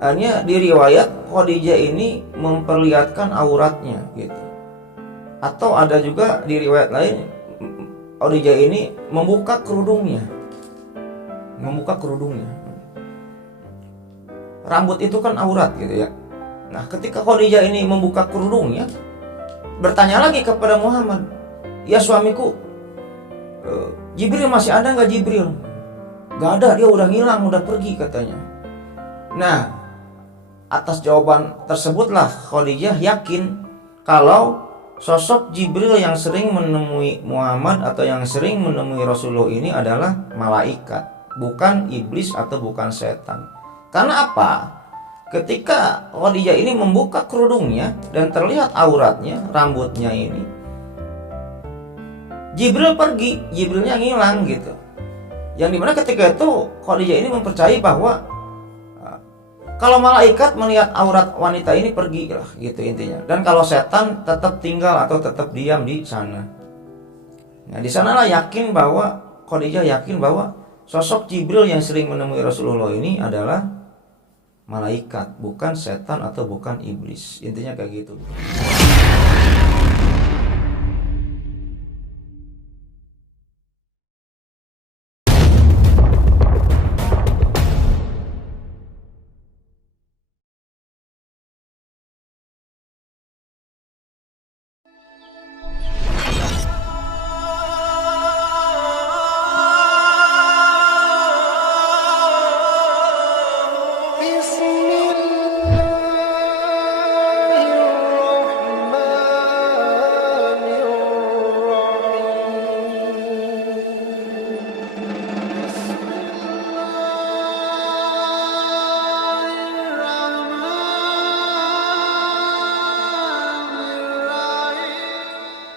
Hanya di riwayat Khadijah ini memperlihatkan auratnya gitu. Atau ada juga di riwayat lain Khadijah ini membuka kerudungnya. Rambut itu kan aurat gitu ya. Nah, ketika Khadijah ini membuka kerudungnya, bertanya lagi kepada Muhammad, "Ya suamiku, Jibril masih ada nggak Jibril?" "Nggak ada, dia udah ngilang, udah pergi," katanya. Nah, atas jawaban tersebutlah Khadijah yakin kalau sosok Jibril yang sering menemui Muhammad atau yang sering menemui Rasulullah ini adalah malaikat, bukan iblis atau bukan setan. Karena apa? Ketika Khadijah ini membuka kerudungnya dan terlihat auratnya, rambutnya ini, Jibril pergi, Jibrilnya ngilang gitu. Yang dimana ketika itu Khadijah ini mempercayai bahwa kalau malaikat melihat aurat wanita ini pergi lah gitu intinya. Dan kalau setan tetap tinggal atau tetap diam di sana. Nah, di sanalah Khadijah yakin bahwa sosok Jibril yang sering menemui Rasulullah ini adalah malaikat, bukan setan atau bukan iblis. Intinya kayak gitu.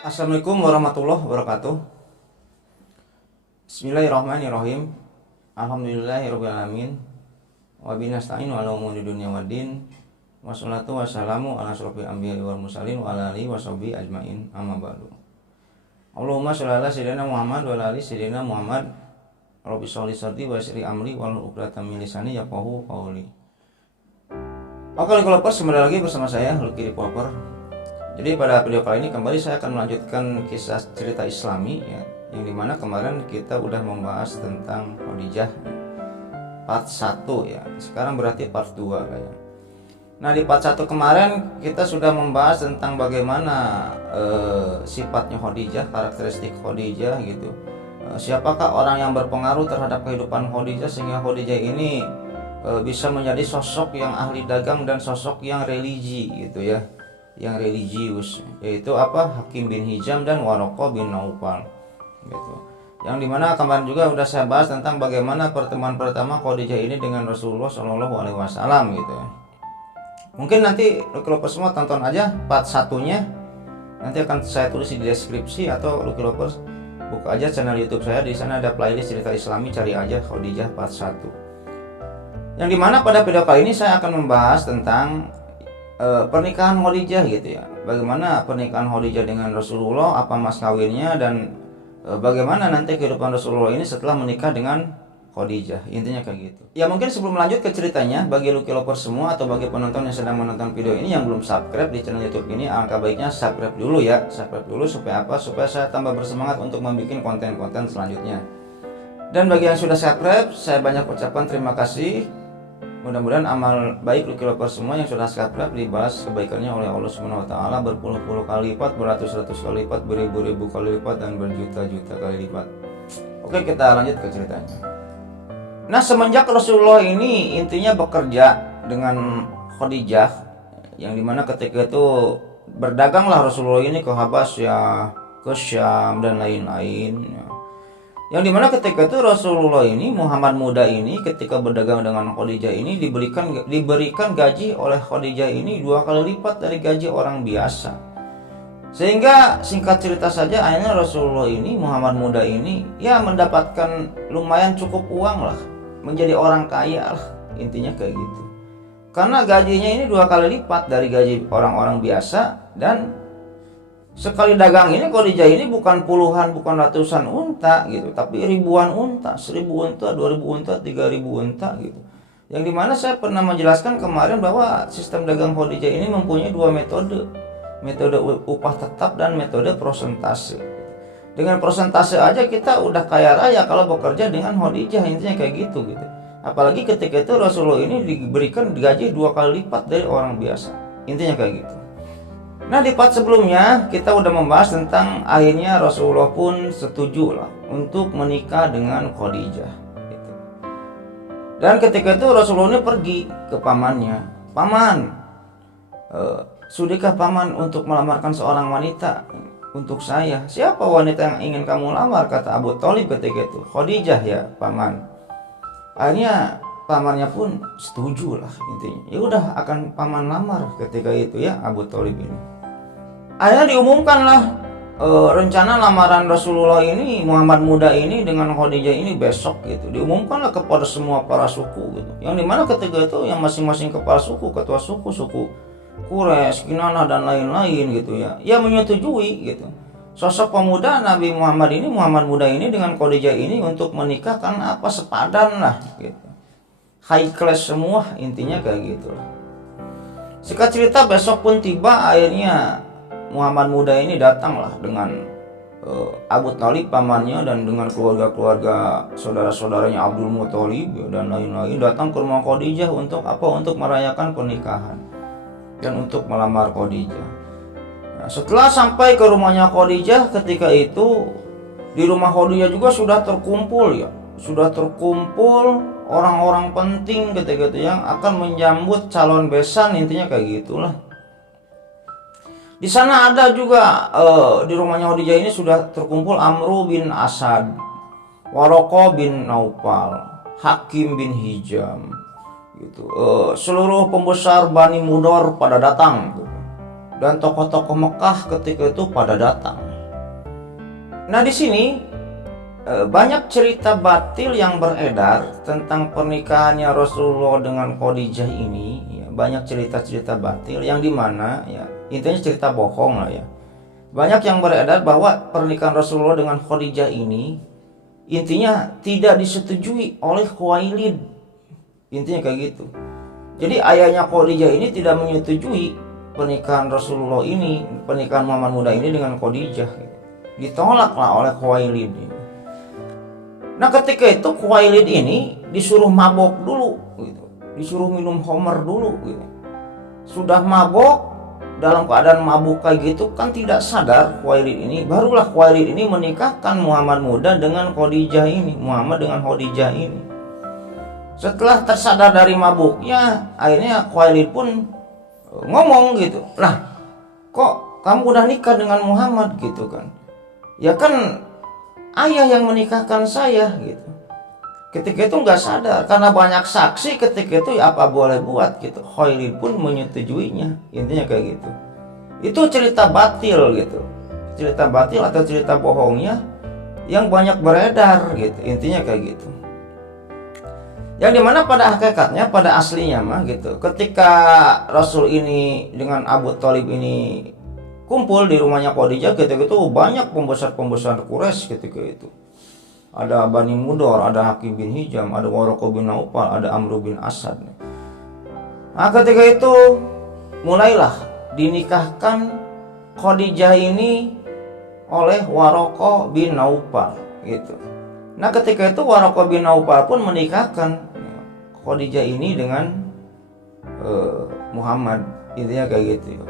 Assalamualaikum warahmatullahi wabarakatuh. Bismillahirrahmanirrahim. Alhamdulillahirrahmanirrahim. Wabinasta'in wa ala umuri dunya waddin. Wassalatu wassalamu ala asyrofil anbiya'i wal mursalin wa ala alihi washabihi ajmain. Amma ba'du. Allahumma sholli ala sayyidina Muhammad wa ala ali sayyidina Muhammad. Rabbi sholli sadri wa yassir amri wahlul 'uqdatam min lisani yafqahu qawli. Oke, developers, kembali lagi bersama saya Lucky Developer. Jadi pada video kali ini kembali saya akan melanjutkan kisah cerita Islami ya, yang dimana kemarin kita udah membahas tentang Khadijah part 1 ya. Sekarang berarti part 2 kayak. Nah, di part 1 kemarin kita sudah membahas tentang bagaimana sifatnya Khadijah, karakteristik Khadijah gitu. Siapakah orang yang berpengaruh terhadap kehidupan Khadijah sehingga Khadijah ini bisa menjadi sosok yang ahli dagang dan sosok yang religi gitu ya, yang religius, yaitu Hakim bin Hizam dan Waraqah bin Naufal gitu. Yang dimana kemarin juga udah saya bahas tentang bagaimana pertemuan pertama Khadijah ini dengan Rasulullah Shallallahu Alaihi Wasallam gitu. Mungkin nanti Lucky semua tonton aja part 1-nya, nanti akan saya tulis di deskripsi, atau Lucky Lovers buka aja channel YouTube saya, di sana ada playlist cerita Islami, cari aja Khadijah part 1. Yang dimana pada video kali ini saya akan membahas tentang pernikahan Khadijah gitu ya. Bagaimana pernikahan Khadijah dengan Rasulullah, apa mas kawinnya, dan bagaimana nanti kehidupan Rasulullah ini setelah menikah dengan Khadijah. Intinya kayak gitu. Ya, mungkin sebelum lanjut ke ceritanya, bagi Lucky Lovers semua atau bagi penonton yang sedang menonton video ini yang belum subscribe di channel YouTube ini, alangkah baiknya subscribe dulu ya. Subscribe dulu supaya apa? Supaya saya tambah bersemangat untuk membuat konten-konten selanjutnya. Dan bagi yang sudah subscribe, saya banyak ucapkan terima kasih. Mudah-mudahan amal baik Lucky Lovers semua yang sudah subscribe dibalas kebaikannya oleh Allah Subhanahu wa taala berpuluh-puluh kali lipat, beratus-ratus kali lipat, beribu-ribu kali lipat, dan berjuta-juta kali lipat. Oke, kita lanjut ke ceritanya. Nah, semenjak Rasulullah ini intinya bekerja dengan Khadijah, yang dimana ketika itu berdaganglah Rasulullah ini ke Habasyah, ke Syam, dan lain-lain. Yang dimana ketika itu Rasulullah ini, Muhammad muda ini, ketika berdagang dengan Khadijah ini diberikan gaji oleh Khadijah ini 2 kali lipat dari gaji orang biasa. Sehingga singkat cerita saja, akhirnya Rasulullah ini, Muhammad muda ini, ya mendapatkan lumayan cukup uang lah, menjadi orang kaya lah, intinya kayak gitu. Karena gajinya ini 2 kali lipat dari gaji orang-orang biasa, dan sekali dagang ini Khadijah ini bukan puluhan, bukan ratusan unta gitu, tapi ribuan unta, 1000 unta, 2000 unta, 3000 unta gitu. Yang dimana saya pernah menjelaskan kemarin bahwa sistem dagang Khadijah ini mempunyai dua metode. Metode upah tetap dan metode persentase. Dengan persentase aja kita udah kaya raya kalau bekerja dengan Khadijah, intinya kayak gitu. Apalagi ketika itu Rasulullah ini diberikan gaji 2 kali lipat dari orang biasa. Intinya kayak gitu. Nah, di part sebelumnya kita udah membahas tentang akhirnya Rasulullah pun setuju lah untuk menikah dengan Khadijah gitu. Dan ketika itu Rasulullah ini pergi ke pamannya. Paman, sudahkah paman untuk melamarkan seorang wanita untuk saya? Siapa wanita yang ingin kamu lamar? Kata Abu Thalib ketika itu. Khadijah ya paman. Akhirnya pamannya pun setuju lah intinya. Ya udah akan paman lamar ketika itu ya Abu Thalib ini. Akhirnya diumumkanlah rencana lamaran Rasulullah ini, Muhammad muda ini dengan Khadijah ini besok gitu. Diumumkanlah kepada semua para suku gitu. Yang dimana ketika itu yang masing-masing kepala suku, ketua suku Quraisy, Kinanah dan lain-lain gitu ya. Ya menyetujui gitu. Sosok pemuda Nabi Muhammad ini, Muhammad muda ini dengan Khadijah ini untuk menikah karena apa, sepadan lah gitu. High class semua intinya kayak gitu lah. Singkat cerita besok pun tiba, akhirnya Muhammad muda ini datanglah dengan Abu Thalib pamannya dan dengan keluarga-keluarga saudara-saudaranya Abdul Muthalib dan lain-lain datang ke rumah Khadijah untuk apa? Untuk merayakan pernikahan dan untuk melamar Khadijah. Nah, setelah sampai ke rumahnya Khadijah ketika itu di rumah Khadijah juga sudah terkumpul orang-orang penting ketika itu yang akan menyambut calon besan, intinya kayak gitulah. Di sana ada juga di rumahnya Khadijah ini sudah terkumpul Amru bin Asad, Waraqah bin Naufal, Hakim bin Hizam, gitu. Seluruh pembesar Bani Mudor pada datang, gitu. Dan tokoh-tokoh Mekah ketika itu pada datang. Nah di sini banyak cerita batil yang beredar tentang pernikahannya Rasulullah dengan Khadijah ini. Ya, banyak cerita-cerita batil yang dimana ya intinya cerita bohong lah ya. Banyak yang beredar bahwa pernikahan Rasulullah dengan Khadijah ini intinya tidak disetujui oleh Khuwailid. Intinya kayak gitu. Jadi ayahnya Khadijah ini tidak menyetujui pernikahan Rasulullah ini, pernikahan Muhammad muda ini dengan Khadijah. Ditolaklah oleh Khuwailid. Nah ketika itu Khuwailid ini disuruh mabok dulu gitu. Disuruh minum homer dulu gitu. Sudah mabok, dalam keadaan mabuk kayak gitu kan tidak sadar Khuwailid ini, barulah Khuwailid ini menikahkan Muhammad muda dengan Khadijah ini, Muhammad dengan Khadijah ini. Setelah tersadar dari mabuknya, akhirnya Khuwailid pun ngomong gitu, lah kok kamu udah nikah dengan Muhammad gitu kan? Ya kan ayah yang menikahkan saya gitu. Ketika itu nggak sadar karena banyak saksi ketika itu ya apa boleh buat gitu. Khuwailid pun menyetujuinya, intinya kayak gitu. Itu cerita batil gitu, cerita batil atau cerita bohongnya yang banyak beredar gitu, intinya kayak gitu. Yang dimana pada hakikatnya, pada aslinya mah gitu, ketika Rasul ini dengan Abu Thalib ini kumpul di rumahnya Khadijah ketika itu banyak pembesar-pembesar Quraisy ketika itu. Ada Bani Mudor, ada Hakim bin Hizam, ada Waraqah bin Naufal, ada Amru bin Asad. Nah ketika itu mulailah dinikahkan Khadijah ini oleh Waraqah bin Naufal gitu. Nah ketika itu Waraqah bin Naufal pun menikahkan Khadijah ini dengan Muhammad, intinya kayak gitu.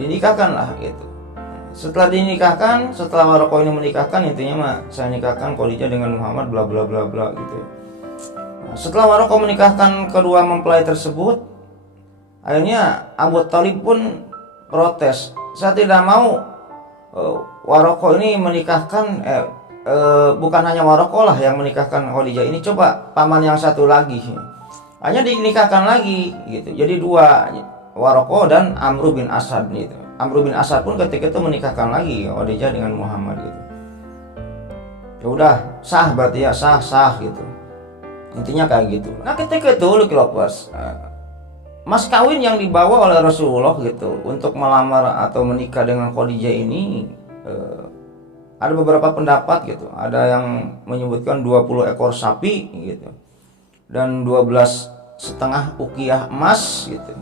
Dinikahkanlah gitu. Setelah dinikahkan, setelah Waraqah ini menikahkan, intinya mah saya nikahkan Khadijah dengan Muhammad bla bla bla bla gitu. Nah, setelah Waraqah menikahkan kedua mempelai tersebut, akhirnya Abu Thalib pun protes. Saya tidak mau Waraqah ini menikahkan bukan hanya Waraqah lah yang menikahkan Khadijah ini, coba paman yang satu lagi. Hanya dinikahkan lagi gitu. Jadi dua, Waraqah dan Amru bin Asad gitu. Amru bin Asad pun ketika itu menikahkan lagi Khadijah dengan Muhammad gitu. Ya udah sah berarti ya sah gitu. Intinya kayak gitu. Nah ketika itu Lovers, mas kawin yang dibawa oleh Rasulullah gitu untuk melamar atau menikah dengan Khadijah ini ada beberapa pendapat gitu. Ada yang menyebutkan 20 ekor sapi gitu dan 12 setengah ukiah emas gitu,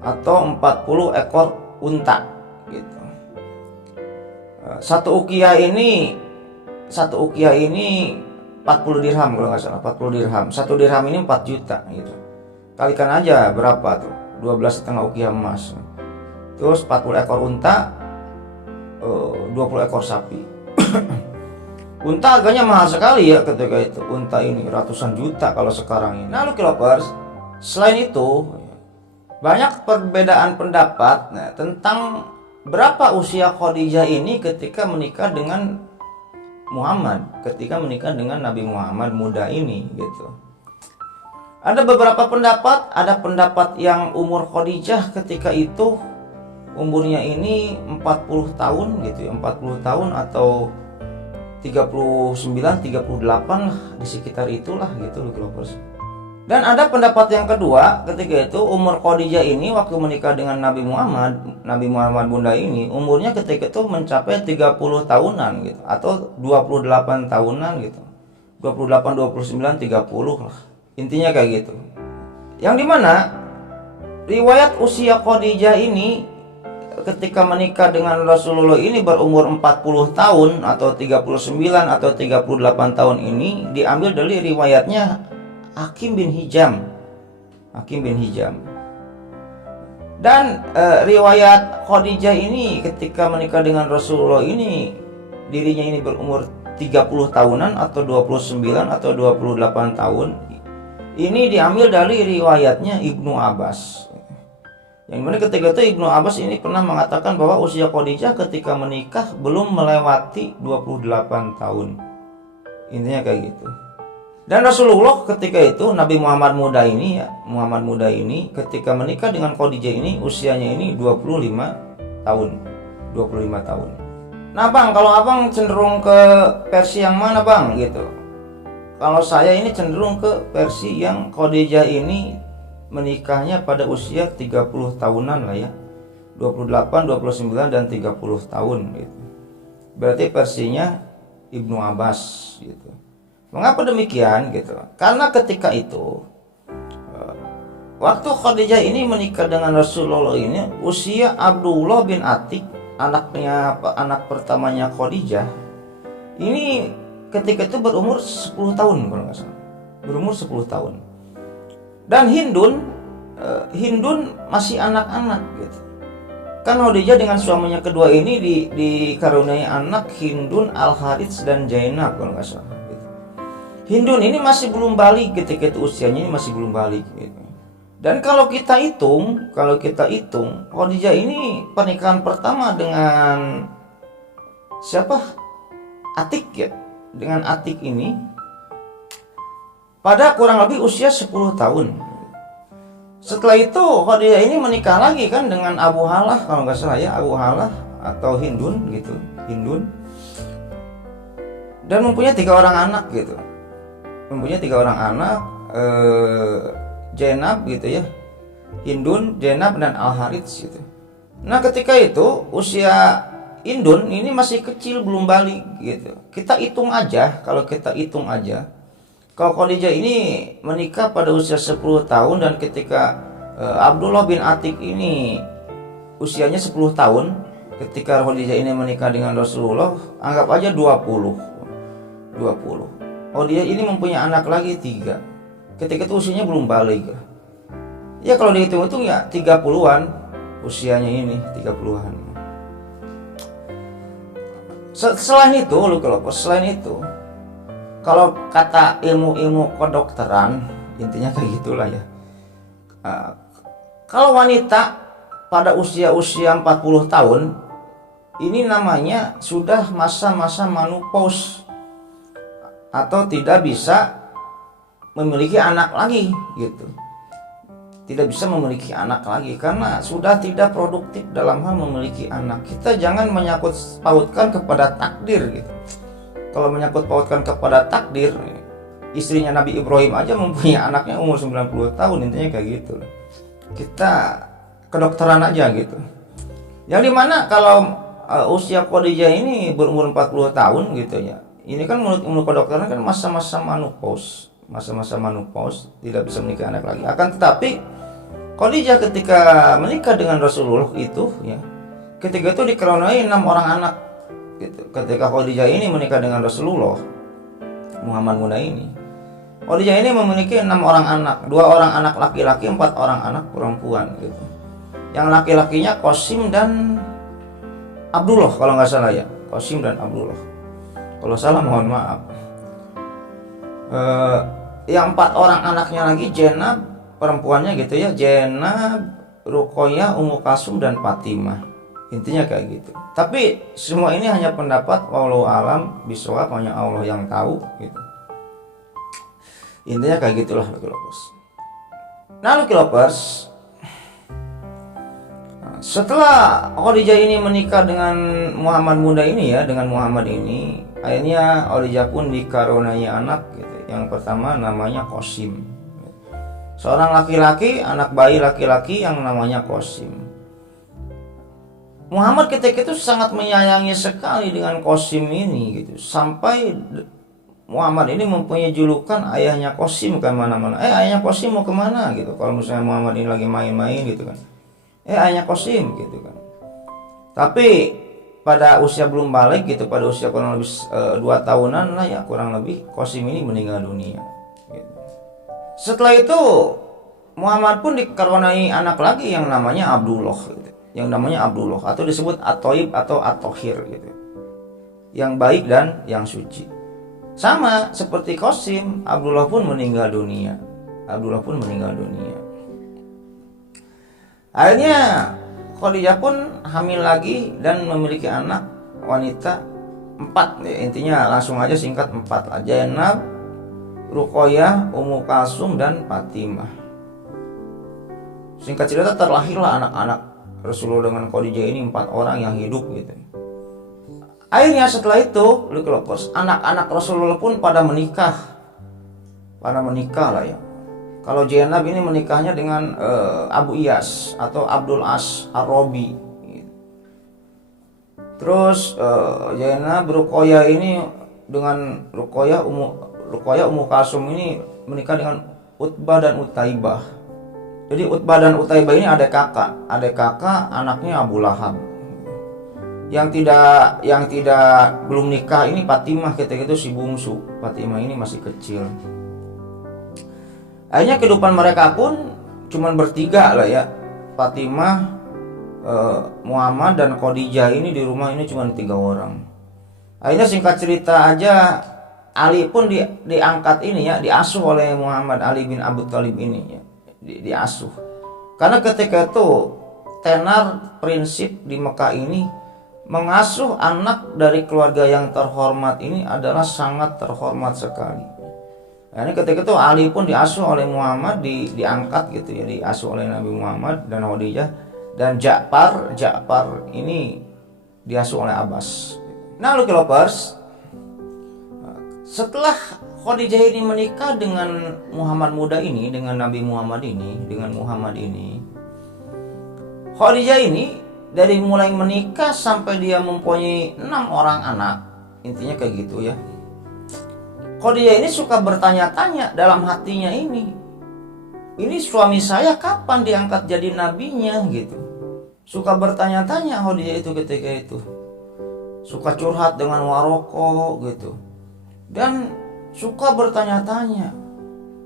atau 40 ekor unta gitu. Satu ukiah ini 40 dirham kalau nggak salah, 40 dirham. Satu dirham ini 4 juta gitu. Kalikan aja berapa tuh? 12,5 ukiah emas. Terus 40 ekor unta, 20 ekor sapi. Unta harganya mahal sekali ya ketika itu. Unta ini ratusan juta kalau sekarang ini. Nah, Lucky Lovers, selain itu banyak perbedaan pendapat tentang berapa usia Khadijah ini ketika menikah dengan Muhammad, ketika menikah dengan Nabi Muhammad muda ini gitu. Ada beberapa pendapat, ada pendapat yang umur Khadijah ketika itu umurnya ini 40 tahun gitu ya, 40 tahun atau 39, 38 lah, di sekitar itulah gitu Lucky Lovers. Dan ada pendapat yang kedua, ketika itu umur Khadijah ini waktu menikah dengan Nabi Muhammad bunda ini, umurnya ketika itu mencapai 30 tahunan gitu, atau 28 tahunan gitu. 28, 29, 30 lah. Intinya kayak gitu. Yang dimana riwayat usia Khadijah ini ketika menikah dengan Rasulullah ini berumur 40 tahun atau 39 atau 38 tahun ini diambil dari riwayatnya Hakim bin Hizam. Dan riwayat Khadijah ini ketika menikah dengan Rasulullah ini, dirinya ini berumur 30 tahunan atau 29 atau 28 tahun. Ini diambil dari riwayatnya Ibnu Abbas. Yang mana ketika itu Ibnu Abbas ini pernah mengatakan bahwa usia Khadijah ketika menikah belum melewati 28 tahun. Intinya kayak gitu. Dan Rasulullah ketika itu, Nabi Muhammad muda ini ketika menikah dengan Khadijah ini usianya ini 25 tahun. 25 tahun. Nah Bang, kalau Abang cenderung ke versi yang mana Bang gitu? Kalau saya ini cenderung ke versi yang Khadijah ini menikahnya pada usia 30 tahunan lah ya. 28, 29 dan 30 tahun gitu. Berarti versinya Ibnu Abbas gitu. Mengapa demikian gitu? Karena ketika itu waktu Khadijah ini menikah dengan Rasulullah ini usia Abdullah bin Atik, anak pertamanya Khadijah, ini ketika itu berumur 10 tahun kalau nggak salah. Berumur 10 tahun. Dan Hindun masih anak-anak gitu. Kan Khadijah dengan suaminya kedua ini dikaruniai anak Hindun, Al-Harits dan Zainab kalau nggak salah gitu. Hindun ini masih belum balik ketika itu, usianya ini masih belum balik gitu. Dan kalau kita hitung Khadijah ini pernikahan pertama dengan siapa? Atik ya. Dengan Atik ini pada kurang lebih usia 10 tahun. Setelah itu Khadijah ini menikah lagi kan dengan Abu Halah kalau nggak salah ya, Abu Halah atau Hindun gitu, dan mempunyai 3 orang anak gitu, Zainab gitu ya, Hindun, Zainab dan Al-Harits gitu. Nah ketika itu usia Hindun ini masih kecil belum balik gitu. Kita hitung aja, kalau Khadijah ini menikah pada usia 10 tahun dan ketika Abdullah bin Atik ini usianya 10 tahun, ketika Khadijah ini menikah dengan Rasulullah, anggap aja 20. Khadijah ini mempunyai anak lagi 3. Ketika itu usianya belum balik. Ya kalau dihitung-hitung ya 30-an usianya ini, 30-an. Selain itu, kalau kata ilmu kedokteran, intinya kayak gitulah ya. Kalau wanita pada usia 40 tahun, ini namanya sudah masa-masa menopause atau tidak bisa memiliki anak lagi gitu. Tidak bisa memiliki anak lagi karena sudah tidak produktif dalam hal memiliki anak. Kita jangan menyangkut pautkan kepada takdir gitu. Kalau menyangkut pautkan kepada takdir, istrinya Nabi Ibrahim aja mempunyai anaknya umur 90 tahun, intinya kayak gitu. Kita kedokteran aja gitu. Yang dimana kalau usia Khadijah ini berumur 40 tahun gitu ya. Ini kan menurut ilmu kedokteran kan masa-masa menopause. masa-masa menopause, tidak bisa menikah anak lagi. Akan tetapi Khadijah ketika menikah dengan Rasulullah itu ya, ketika itu dikaruniai 6 orang anak gitu. Ketika Khadijah ini menikah dengan Rasulullah Muhammad muda ini, Khadijah ini memiliki 6 orang anak, 2 orang anak laki-laki, 4 orang anak perempuan gitu. Yang laki-lakinya Qasim dan Abdullah kalau nggak salah ya, Qasim dan Abdullah. Kalau salah mohon maaf. Yang 4 orang anaknya lagi Zainab, perempuannya gitu ya, Zainab, Ruqayyah, Ummu Kalsum dan Fatimah. Intinya kayak gitu. Tapi semua ini hanya pendapat wallahu alam bisawab, hanya Allah yang tahu gitu. Intinya kayak gitulah Lucky Lovers. Nah Lucky Lovers, setelah Khadijah ini menikah dengan Muhammad muda ini ya, dengan Muhammad ini, akhirnya Khadijah pun dikaruniai anak gitu. Yang pertama namanya Qasim, seorang laki-laki, anak bayi laki-laki yang namanya Qasim. Muhammad ketika itu sangat menyayangi sekali dengan Qasim ini gitu, sampai Muhammad ini mempunyai julukan ayahnya Qasim kemana-mana. Ayahnya Qasim mau kemana gitu, kalau misalnya Muhammad ini lagi main-main gitu kan, ayahnya Qasim gitu kan. Tapi pada usia belum balik gitu, pada usia kurang lebih 2 tahunan lah ya, kurang lebih Qasim ini meninggal dunia gitu. Setelah itu Muhammad pun dikaruniai anak lagi yang namanya Abdullah gitu. Yang namanya Abdullah atau disebut At-Thayyib atau At-Thahir gitu, yang baik dan yang suci. Sama seperti Qasim, Abdullah pun meninggal dunia. Akhirnya Khadijah pun hamil lagi dan memiliki anak wanita 4 ya, intinya langsung aja singkat 4 aja, Zainab, Ruqayyah, Ummu Kalsum dan Fatimah. Singkat cerita terlahirlah anak-anak Rasulullah dengan Khadijah ini 4 orang yang hidup gitu. Akhirnya setelah itu Lucky Lovers, anak-anak Rasulullah pun pada menikah lah ya. Kalau Zainab ini menikahnya dengan Abu Iyas atau Abdul As Ar-Rabi. Terus Zainab, Ruqayyah ini dengan Ruqayyah Ummu Kalsum ini menikah dengan Utbah dan Utaibah. Jadi Utbah dan Utaibah ini adik kakak anaknya Abu Lahab. Yang tidak belum nikah ini Fatimah, ketika itu si bungsu. Fatimah ini masih kecil. Akhirnya kehidupan mereka pun cuman bertiga lah ya. Fatimah, Muhammad dan Khadijah ini di rumah ini cuma 3 orang. Akhirnya singkat cerita aja, Ali pun diangkat ini ya, diasuh oleh Muhammad Ali bin Abi Thalib ini ya, diasuh. Karena ketika itu tenar prinsip di Mekah ini, mengasuh anak dari keluarga yang terhormat ini adalah sangat terhormat sekali. Nah, ini ketika itu Ali pun diasuh oleh Muhammad, diangkat gitu ya, diasuh oleh Nabi Muhammad dan Khadijah, dan Ja'far ini diasuh oleh Abbas. Nah Lucky Lovers, setelah Khadijah ini menikah dengan Muhammad muda ini, dengan Nabi Muhammad ini, Khadijah ini dari mulai menikah sampai dia mempunyai 6 orang anak, intinya kayak gitu ya. Khadijah ini suka bertanya-tanya dalam hatinya ini suami saya kapan diangkat jadi nabinya gitu. Suka bertanya-tanya Khadijah itu ketika itu. Suka curhat dengan Waroko gitu. Dan suka bertanya-tanya,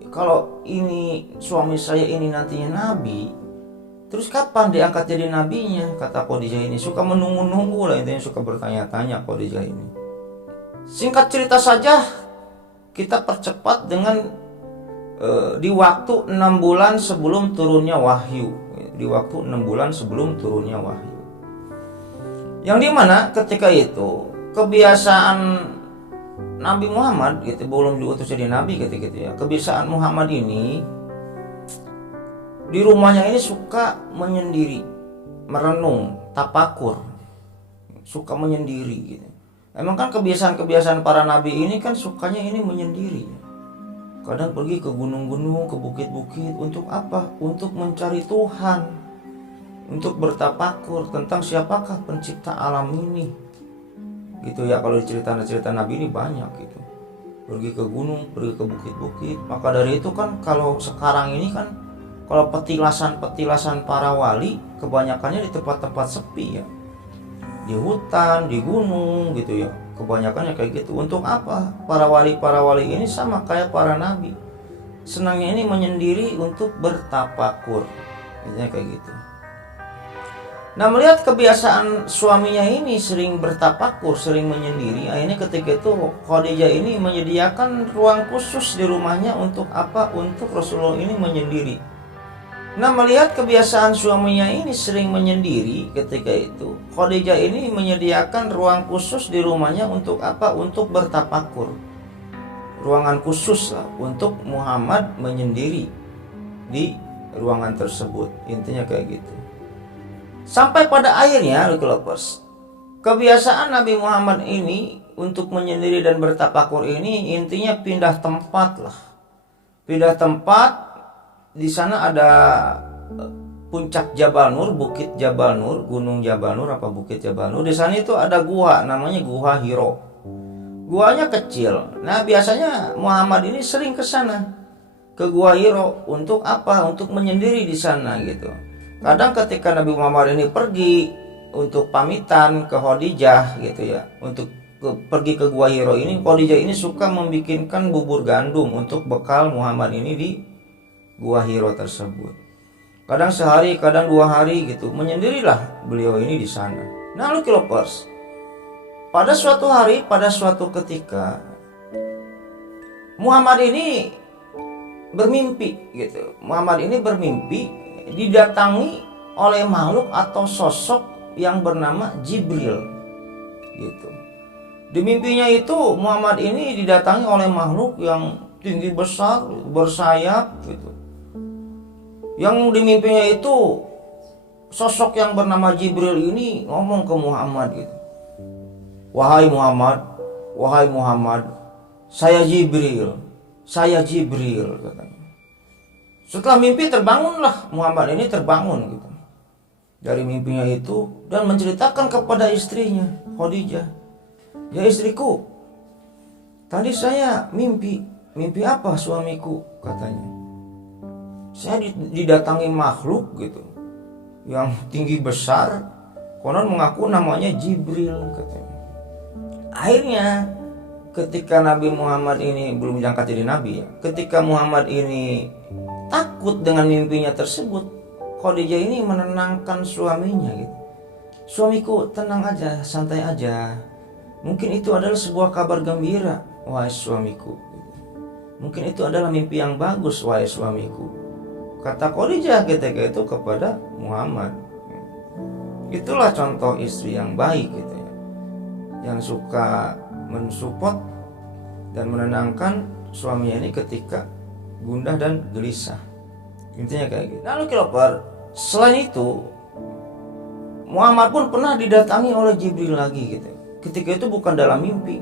kalau ini suami saya ini nantinya nabi, terus kapan diangkat jadi nabinya, kata Khadijah ini. Suka menunggu-nunggu lah, intinya suka bertanya-tanya Khadijah ini. Singkat cerita saja, kita percepat dengan di waktu 6 bulan sebelum turunnya wahyu. Yang dimana ketika itu kebiasaan Nabi Muhammad gitu, belum diutus jadi nabi ketika itu ya. Kebiasaan Muhammad ini di rumahnya ini suka menyendiri, merenung, tapakur, suka menyendiri gitu. Emang kan kebiasaan para nabi ini kan sukanya ini menyendiri. Kadang pergi ke gunung-gunung, ke bukit-bukit, untuk apa? Untuk mencari Tuhan, untuk bertapakur tentang siapakah pencipta alam ini. Gitu ya, kalau cerita nabi ini banyak gitu. pergi ke gunung, pergi ke bukit-bukit. Maka dari itu kan kalau sekarang ini kan kalau petilasan para wali kebanyakannya di tempat-tempat sepi ya, di hutan, di gunung gitu ya, kebanyakannya kayak gitu. Untuk apa? Para wali ini sama kayak para nabi, senangnya ini menyendiri untuk bertapakur, intinya kayak gitu. Nah, melihat kebiasaan suaminya ini sering bertapakur, sering menyendiri, akhirnya ketika itu Khadijah ini menyediakan ruang khusus di rumahnya untuk apa? Untuk Rasulullah ini menyendiri. Nah, melihat kebiasaan suaminya ini sering menyendiri ketika itu, Khadijah ini menyediakan ruang khusus di rumahnya untuk apa? Untuk bertapakur. Ruangan khusus lah untuk Muhammad menyendiri di ruangan tersebut. Intinya kayak gitu. Sampai pada akhirnya, Lovers, kebiasaan Nabi Muhammad ini untuk menyendiri dan bertapakur ini intinya pindah tempat lah. Pindah tempat. Di sana ada puncak Jabal Nur, Bukit Jabal Nur, Gunung Jabal Nur apa Bukit Jabal Nur. Di sana itu ada gua, namanya Gua Hiro. Guanya kecil. Nah, biasanya Muhammad ini sering ke sana, ke Gua Hiro untuk apa? Untuk menyendiri di sana gitu. Kadang ketika Nabi Muhammad ini pergi untuk pamitan ke Khadijah gitu ya, untuk pergi ke Gua Hiro ini, Khadijah ini suka membikinkan bubur gandum untuk bekal Muhammad ini di Gua Hiro tersebut. Kadang sehari, kadang 2 hari gitu, menyendirilah beliau ini di sana. Nah, Lovers, pada suatu hari, pada suatu ketika, Muhammad ini bermimpi gitu. Muhammad ini bermimpi didatangi oleh makhluk atau sosok yang bernama Jibril gitu. Di mimpinya itu Muhammad ini didatangi oleh makhluk yang tinggi besar, bersayap gitu. Yang di mimpinya itu sosok yang bernama Jibril ini ngomong ke Muhammad gitu. Wahai Muhammad, saya Jibril katanya. Setelah mimpi terbangunlah Muhammad ini terbangun gitu dari mimpinya itu dan menceritakan kepada istrinya Khadijah. Ya istriku, tadi saya mimpi apa suamiku katanya. Saya didatangi makhluk gitu yang tinggi besar, konon mengaku namanya Jibril katanya. Akhirnya ketika Nabi Muhammad ini belum diangkat jadi nabi ya, ketika Muhammad ini takut dengan mimpinya tersebut, Khadijah ini menenangkan suaminya gitu. Suamiku, tenang aja, santai aja. Mungkin itu adalah sebuah kabar gembira, wahai suamiku. Mungkin itu adalah mimpi yang bagus, wahai suamiku, kata Khadijah ketika itu kepada Muhammad. Itulah contoh istri yang baik gitu ya, yang suka mensupport dan menenangkan suaminya ini ketika gundah dan gelisah. Intinya kayak gitu. Lalu selain itu Muhammad pun pernah didatangi oleh Jibril lagi gitu. Ketika itu bukan dalam mimpi,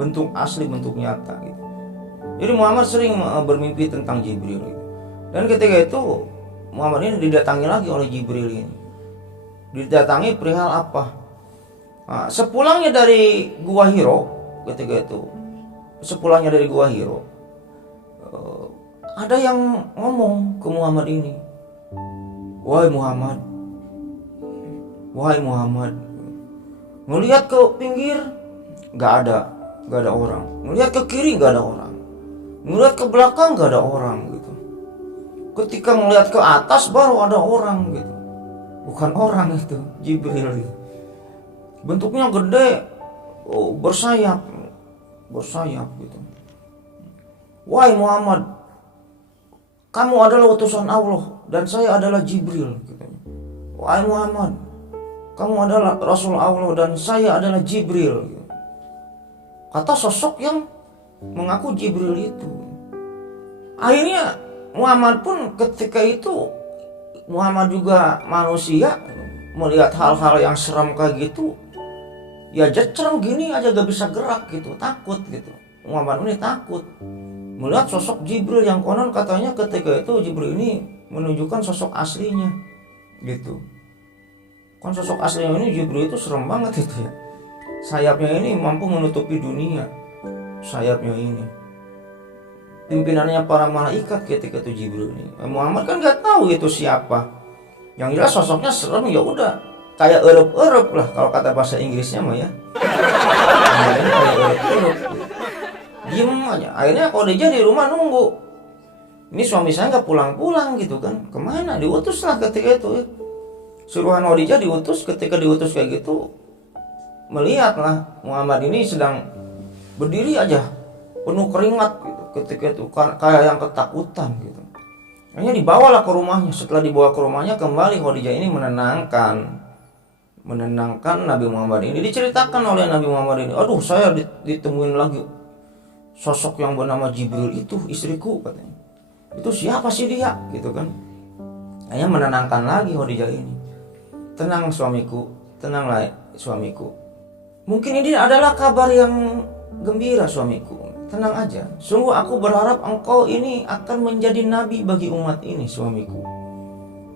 bentuk asli, bentuk nyata gitu. Jadi Muhammad sering bermimpi tentang Jibril gitu. Dan ketika itu Muhammad ini didatangi lagi oleh Jibril ini. Didatangi perihal apa? Nah, sepulangnya dari Gua Hiro ketika itu, ada yang ngomong ke Muhammad ini, wahai Muhammad, ngelihat ke pinggir nggak ada orang, ngelihat ke kiri nggak ada orang, ngelihat ke belakang nggak ada orang gitu. Ketika ngelihat ke atas baru ada orang gitu. Bukan orang itu, Jibril gitu. Bentuknya gede, bersayap gitu. Wahai Muhammad, kamu adalah utusan Allah dan saya adalah Jibril katanya. Wahai Muhammad, kamu adalah Rasul Allah dan saya adalah Jibril gitu. Kata sosok yang mengaku Jibril itu. Akhirnya Muhammad pun ketika itu, Muhammad juga manusia, melihat hal-hal yang serem kayak gitu, ya jecreng gini aja gak bisa gerak gitu, takut gitu. Muhammad ini takut melihat sosok Jibril yang konon katanya ketika itu Jibril ini menunjukkan sosok aslinya gitu. Kan sosok aslinya ini Jibril itu serem banget itu ya. Sayapnya ini mampu menutupi dunia. sayapnya ini. Pimpinannya para malaikat ketika itu Jibril ini. Muhammad kan nggak tahu itu siapa. Yang jelas sosoknya serem, ya udah kayak erep-erep lah kalau kata bahasa Inggrisnya mah ya. Kayak erep-erep. Diem aja. Akhirnya Khadijah di rumah nunggu. Ini suami saya nggak pulang-pulang gitu kan. Kemana? Diutus lah ketika itu ya. Suruhan Khadijah diutus. Ketika diutus kayak gitu, melihatlah Muhammad ini sedang berdiri aja penuh keringat gitu. Ketika itu kayak yang ketakutan gitu. Akhirnya dibawalah ke rumahnya. Setelah dibawa ke rumahnya, kembali Khadijah ini menenangkan Nabi Muhammad ini. Diceritakan oleh Nabi Muhammad ini, aduh saya ditemuin lagi sosok yang bernama Jibril itu, istriku katanya. Itu siapa sih dia gitu kan. Akhirnya menenangkan lagi Khadijah ini. Tenang suamiku, tenanglah suamiku. Mungkin ini adalah kabar yang gembira suamiku. Tenang aja. Sungguh aku berharap engkau ini akan menjadi nabi bagi umat ini suamiku.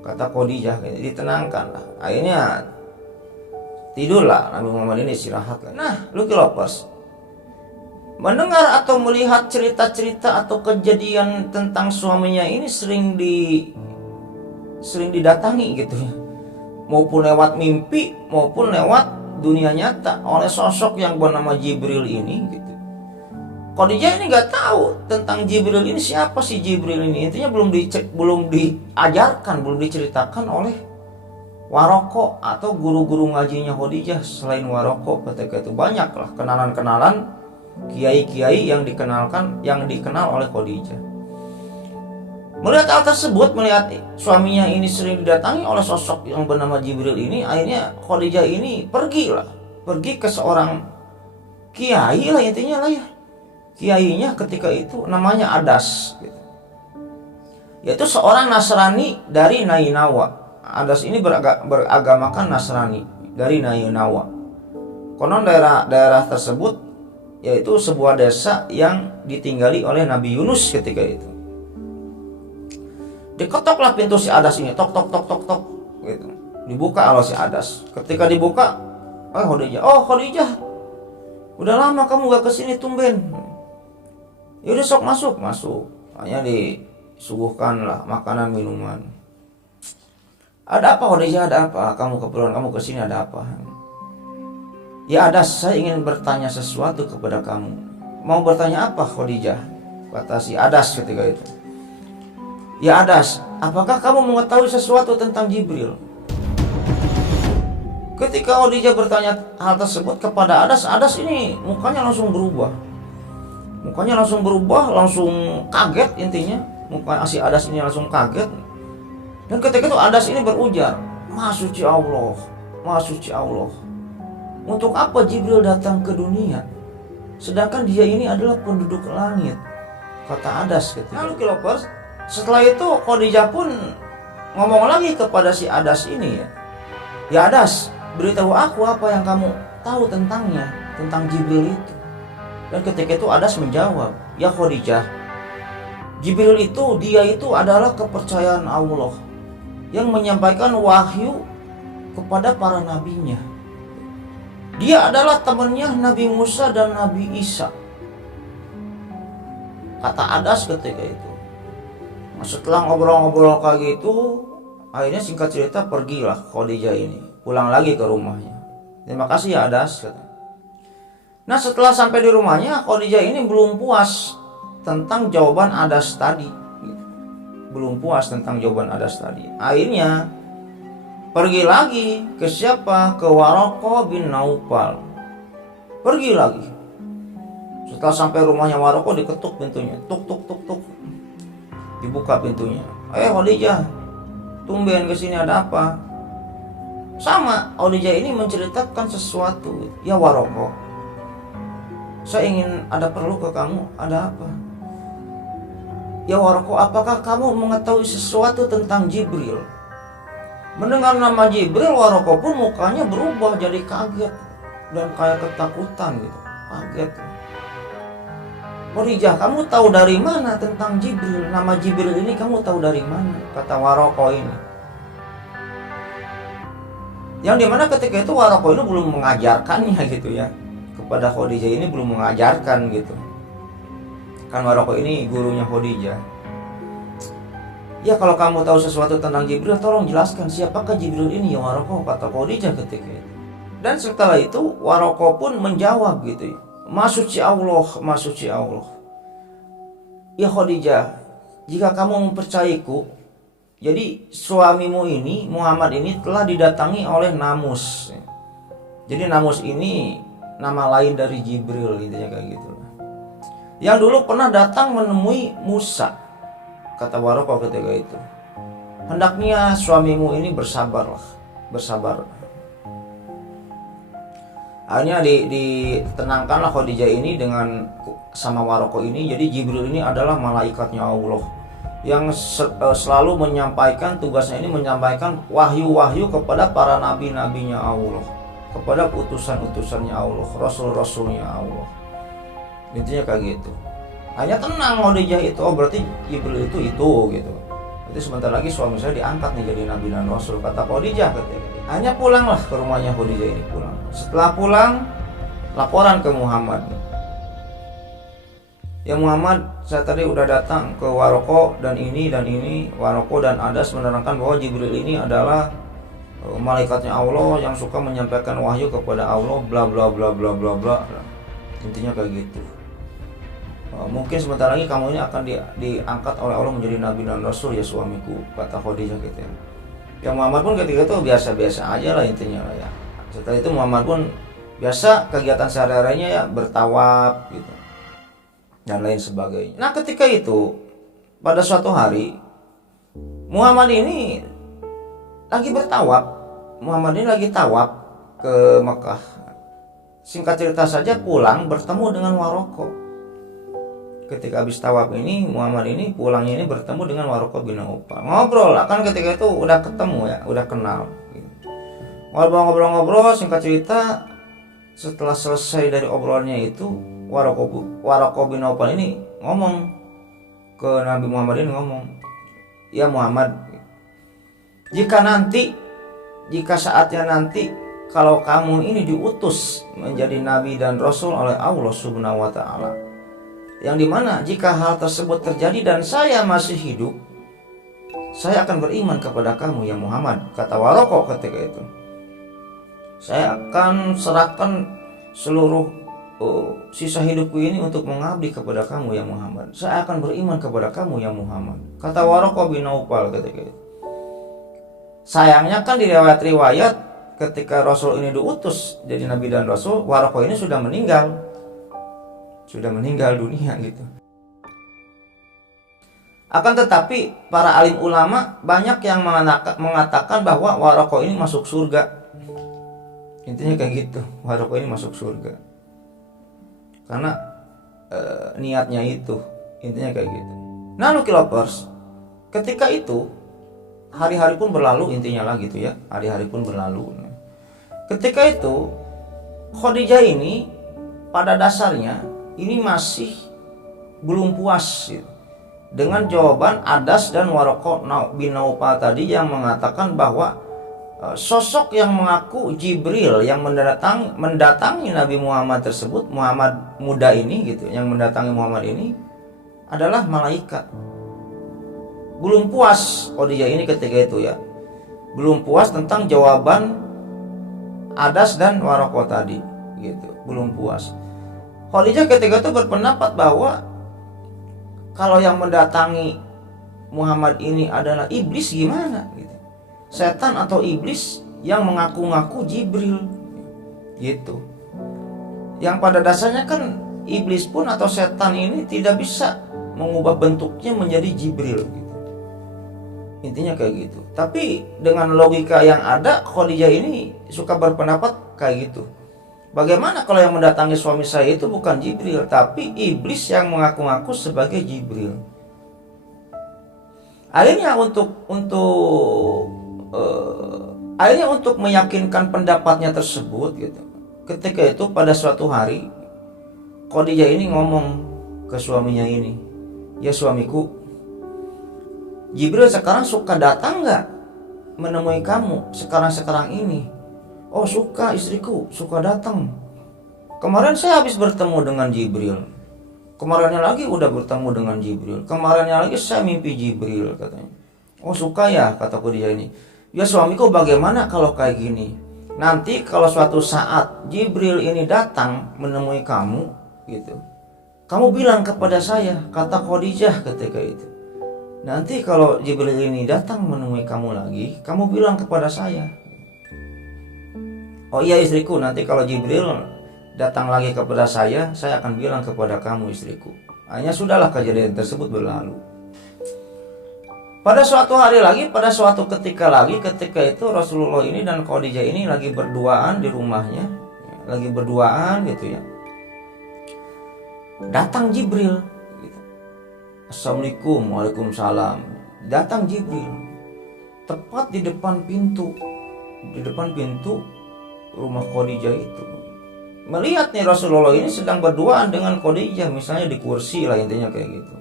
Kata Khadijah, ditenangkanlah. Akhirnya tidurlah Nabi Muhammad ini, istirahatlah. Nah, Lucky Lovers, mendengar atau melihat cerita-cerita atau kejadian tentang suaminya ini sering didatangi gitu ya. Maupun lewat mimpi maupun lewat dunia nyata oleh sosok yang bernama Jibril ini gitu. Khadijah ini nggak tahu tentang Jibril ini, siapa sih Jibril ini. Intinya belum diajarkan, belum diceritakan oleh Waroko atau guru-guru ngajinya Khadijah. Selain Waroko ketika itu banyaklah kenalan-kenalan kiai-kiai yang dikenal oleh Khadijah. Melihat hal tersebut, melihat suaminya ini sering didatangi oleh sosok yang bernama Jibril ini, akhirnya Khadijah ini pergi ke seorang kiai lah intinya lah ya. Kiainya ketika itu namanya Adas gitu. Yaitu seorang Nasrani dari Nainawa. Adas ini beragamakan Nasrani dari Nainawa. Konon daerah tersebut yaitu sebuah desa yang ditinggali oleh Nabi Yunus ketika itu. Diketoklah pintu si Adas ini, tok gitu. Dibuka oleh si Adas. Ketika dibuka, Khadijah, udah lama kamu gak kesini tumben. Yaudah sok masuk. Hanya disuguhkanlah makanan minuman. Ada apa Khadijah, ada apa? Kamu keperluan kamu kesini ada apa? Ya Adas, saya ingin bertanya sesuatu kepada kamu. Mau bertanya apa Khadijah? Kata si Adas ketika itu. Ya Adas, apakah kamu mengetahui sesuatu tentang Jibril? Ketika Khadijah bertanya hal tersebut kepada Adas ini mukanya langsung berubah. Langsung kaget intinya. Muka si Adas ini langsung kaget. Dan ketika itu Adas ini berujar, Maha suci Allah. Untuk apa Jibril datang ke dunia? Sedangkan dia ini adalah penduduk langit. Kata Adas ketika. Lalu Kilopers, setelah itu Khadijah pun ngomong lagi kepada si Adas ini ya. Ya Adas, beritahu aku apa yang kamu tahu tentangnya, tentang Jibril itu. Dan ketika itu Adas menjawab, ya Khadijah, Jibril dia itu adalah kepercayaan Allah yang menyampaikan wahyu kepada para nabinya. Dia adalah temannya Nabi Musa dan Nabi Isa. Kata Adas ketika itu. Setelah ngobrol-ngobrol kayak gitu, akhirnya singkat cerita pergilah Khadijah ini, pulang lagi ke rumahnya. Terima kasih ya Adas, kata. Nah setelah sampai di rumahnya, Khadijah ini belum puas tentang jawaban Adas tadi. Akhirnya pergi lagi ke siapa? Ke Waroko bin Naufal. Pergi lagi. Setelah sampai rumahnya Waroko, diketuk pintunya. Tuk. Dibuka pintunya. Khadijah, tumben kesini ada apa? Sama, Khadijah ini menceritakan sesuatu. Ya Waroko, saya ingin ada perlu ke kamu. Ada apa? Ya Waroko, apakah kamu mengetahui sesuatu tentang Jibril? Mendengar nama Jibril, Waroko pun mukanya berubah jadi kaget dan kayak ketakutan gitu. Kaget. Khadijah, kamu tahu dari mana tentang Jibril? Nama Jibril ini kamu tahu dari mana? Kata Waroko ini. Yang dimana ketika itu Waroko ini belum mengajarkannya gitu ya. Kepada Khadijah ini belum mengajarkan gitu. Kan Waraqah ini gurunya Khadijah. Ya kalau kamu tahu sesuatu tentang Jibril, tolong jelaskan siapakah Jibril ini ya Waraqah, kata Khadijah ketika itu. Dan setelah itu Waraqah pun menjawab gitu ya. Maksudsi Allah, maksudsi Allah. Ya Khadijah, jika kamu mempercayaiku, jadi suamimu ini, Muhammad ini telah didatangi oleh Namus. Jadi Namus ini nama lain dari Jibril gitu ya, kayak gitu. Yang dulu pernah datang menemui Musa. Kata Waraqah ketika itu, hendaknya suamimu ini bersabarlah, bersabar. Akhirnya ditenangkanlah Khadijah ini dengan sama Waraqah ini. Jadi Jibril ini adalah malaikatnya Allah yang selalu menyampaikan, tugasnya ini menyampaikan wahyu-wahyu kepada para nabi-nabinya Allah, kepada utusan-utusannya Allah, rasul-rasulnya Allah. Intinya kayak gitu. Hanya tenang Khadijah itu, oh berarti Jibril itu gitu. Itu sebentar lagi suami saya diangkat nih jadi nabi dan rasul, kata Khadijah ketika. Hanya pulanglah ke rumahnya Khadijah ini, pulang. Setelah pulang, laporan ke Muhammad. Ya Muhammad, saya tadi udah datang ke Waraqah dan ini. Waraqah dan Adas menerangkan bahwa Jibril ini adalah malaikatnya Allah yang suka menyampaikan wahyu kepada Allah, bla bla bla bla bla bla. Intinya kayak gitu. Mungkin sebentar lagi kamu ini akan diangkat oleh Allah menjadi nabi dan rasul ya suamiku, kata Khadijah gitu ya. Ya Muhammad pun ketika itu biasa-biasa aja lah intinya lah ya. Setelah itu Muhammad pun biasa kegiatan sehari-harinya ya, bertawaf gitu dan lain sebagainya. Nah ketika itu pada suatu hari Muhammad ini lagi bertawaf, Muhammad ini lagi tawaf ke Mekah. Singkat cerita saja pulang bertemu dengan Waraqah. Ketika habis tawaf ini, Muhammad ini pulangnya ini bertemu dengan Waraqah bin Nawfal. Ngobrol lah, kan ketika itu udah ketemu ya, udah kenal. Ngobrol-ngobrol, singkat cerita, setelah selesai dari obrolannya itu, Waraqah bin Nawfal ini ngomong ke Nabi Muhammad ini, ngomong, ya Muhammad, jika saatnya nanti kalau kamu ini diutus menjadi nabi dan rasul oleh Allah Subhanahu wa taala, yang dimana jika hal tersebut terjadi dan saya masih hidup, saya akan beriman kepada kamu ya Muhammad, kata Waraqah ketika itu. Saya akan serahkan seluruh sisa hidupku ini untuk mengabdi kepada kamu ya Muhammad. Saya akan beriman kepada kamu ya Muhammad, kata Waraqah bin Nawfal ketika itu. Sayangnya kan di riwayat-riwayat ketika Rasul ini diutus jadi nabi dan rasul, Waraqah ini sudah meninggal dunia gitu. Akan tetapi para alim ulama banyak yang mengatakan bahwa Waraqah ini masuk surga. Intinya kayak gitu, Waraqah ini masuk surga karena niatnya itu, intinya kayak gitu. Nah Lucky Lovers, ketika itu hari-hari pun berlalu, intinya lah gitu ya, hari-hari pun berlalu. Ketika itu Khadijah ini pada dasarnya ini masih belum puas gitu dengan jawaban Adas dan Waraqah bin Nawfal tadi yang mengatakan bahwa sosok yang mengaku Jibril yang mendatangi Nabi Muhammad tersebut, Muhammad muda ini gitu, yang mendatangi Muhammad ini adalah malaikat. Belum puas Khadijah ini ketika itu ya, belum puas tentang jawaban Adas dan Waraqah tadi gitu, belum puas. Khadijah ketika itu berpendapat bahwa kalau yang mendatangi Muhammad ini adalah iblis, gimana gitu, setan atau iblis yang mengaku-ngaku Jibril gitu, yang pada dasarnya kan iblis pun atau setan ini tidak bisa mengubah bentuknya menjadi Jibril gitu. Intinya kayak gitu. Tapi dengan logika yang ada, Khadijah ini suka berpendapat kayak gitu. Bagaimana kalau yang mendatangi suami saya itu bukan Jibril, tapi iblis yang mengaku-ngaku sebagai Jibril? Akhirnya untuk meyakinkan pendapatnya tersebut gitu. Ketika itu pada suatu hari Khadijah ini ngomong ke suaminya ini, ya suamiku, Jibril sekarang suka datang nggak menemui kamu sekarang ini? Oh suka, istriku suka datang. Kemarin saya habis bertemu dengan Jibril. Kemarinnya lagi udah bertemu dengan Jibril. Kemarinnya lagi saya mimpi Jibril katanya. Oh suka ya, kata Khadijah ini. Ya suamiku, bagaimana kalau kayak gini? Nanti kalau suatu saat Jibril ini datang menemui kamu gitu, kamu bilang kepada saya, kata Khadijah ketika itu. Nanti kalau Jibril ini datang menemui kamu lagi, kamu bilang kepada saya. Oh iya istriku, nanti kalau Jibril datang lagi kepada saya akan bilang kepada kamu istriku. Hanya sudahlah kejadian tersebut berlalu. Pada suatu hari lagi, pada suatu ketika lagi, ketika itu Rasulullah ini dan Khadijah ini lagi berduaan di rumahnya, lagi berduaan gitu ya. Datang Jibril. Assalamualaikum, waalaikumsalam. Datang Jibril, tepat di depan pintu rumah Khadijah itu. Melihat nih Rasulullah ini sedang berduaan dengan Khadijah, misalnya di kursi lah, intinya kayak gitu.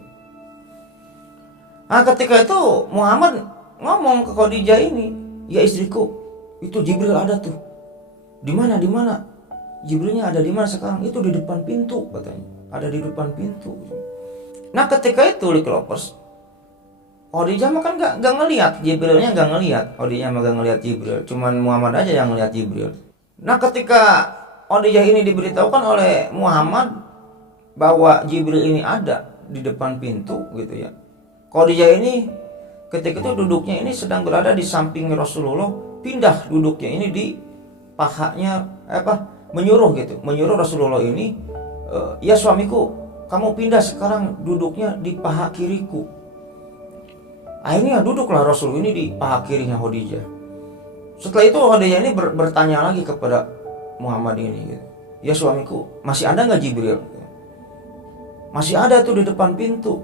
Nah ketika itu Muhammad ngomong ke Khadijah ini, ya istriku, itu Jibril ada tuh. Di mana? Jibrilnya ada di mana sekarang? Itu di depan pintu katanya. Ada di depan pintu. Nah ketika itu Liklovers, Khadijah mah kan gak ngelihat, Jibrilnya gak ngelihat. Khadijah mah gak ngelihat Jibril, cuman Muhammad aja yang ngelihat Jibril. Nah ketika Khadijah ini diberitahukan oleh Muhammad bahwa Jibril ini ada di depan pintu gitu ya. Khadijah ini ketika itu duduknya ini sedang berada di samping Rasulullah, pindah duduknya ini di pahanya menyuruh Rasulullah ini, ya suamiku, kamu pindah sekarang duduknya di paha kiriku. Akhirnya duduklah Rasul ini di paha kirinya Khadijah. Setelah itu Khadijah ini bertanya lagi kepada Muhammad ini gitu. Ya suamiku, masih ada gak Jibril? Masih ada tuh di depan pintu.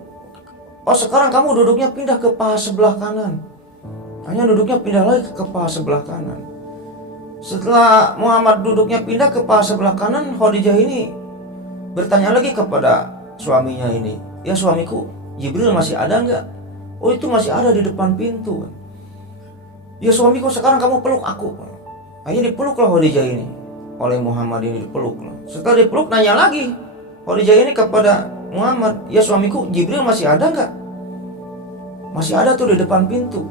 Oh sekarang kamu duduknya pindah ke paha sebelah kanan. Hanya duduknya pindah lagi ke paha sebelah kanan. Setelah Muhammad duduknya pindah ke paha sebelah kanan, Khadijah ini bertanya lagi kepada suaminya ini. Ya suamiku, Jibril masih ada gak? Oh itu masih ada di depan pintu. Ya suamiku, sekarang kamu peluk aku. Akhirnya dipeluklah Khadijah ini oleh Muhammad ini, dipeluk. Setelah dipeluk nanya lagi Khadijah ini kepada Muhammad, ya suamiku, Jibril masih ada nggak? Masih ada tuh di depan pintu.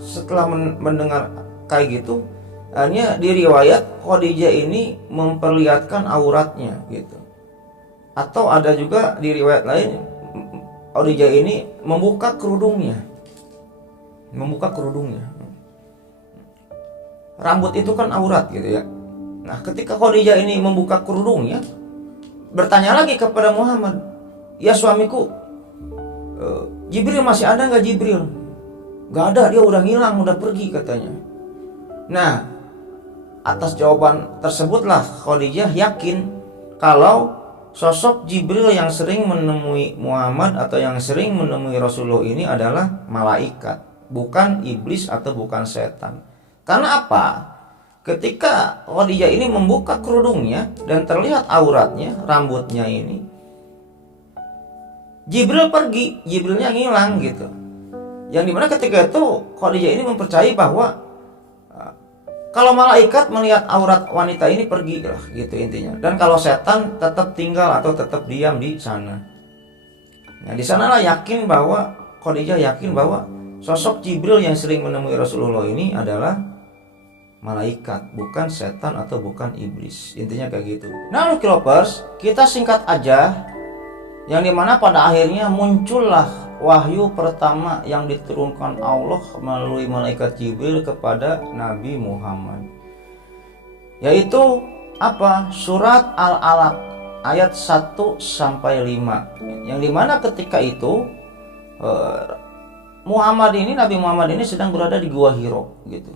Setelah mendengar kayak gitu, hanya di riwayat Khadijah ini memperlihatkan auratnya gitu. Atau ada juga di riwayat lain Khadijah ini membuka kerudungnya. Rambut itu kan aurat gitu ya. Nah ketika Khadijah ini membuka kerudungnya, bertanya lagi kepada Muhammad, ya suamiku, Jibril masih ada gak Jibril? Gak ada, dia udah ngilang, udah pergi katanya. Nah atas jawaban tersebutlah Khadijah yakin kalau sosok Jibril yang sering menemui Muhammad atau yang sering menemui Rasulullah ini adalah malaikat, bukan iblis atau bukan setan. Karena apa? Ketika Khadijah ini membuka kerudungnya dan terlihat auratnya, rambutnya ini, Jibril pergi, Jibrilnya ngilang gitu. Yang dimana ketika itu Khadijah ini mempercayai bahwa kalau malaikat melihat aurat wanita ini pergi lah gitu intinya. Dan kalau setan tetap tinggal atau tetap diam di sana. Nah di sanalah Khadijah yakin bahwa sosok Jibril yang sering menemui Rasulullah ini adalah malaikat, bukan setan atau bukan iblis. Intinya kayak gitu. Nah Liklovers, kita singkat aja, yang dimana pada akhirnya muncullah wahyu pertama yang diturunkan Allah melalui malaikat Jibril kepada Nabi Muhammad, yaitu apa? Surat Al-Alaq ayat 1-5, yang dimana ketika itu Nabi Muhammad ini sedang berada di Gua Hiro gitu.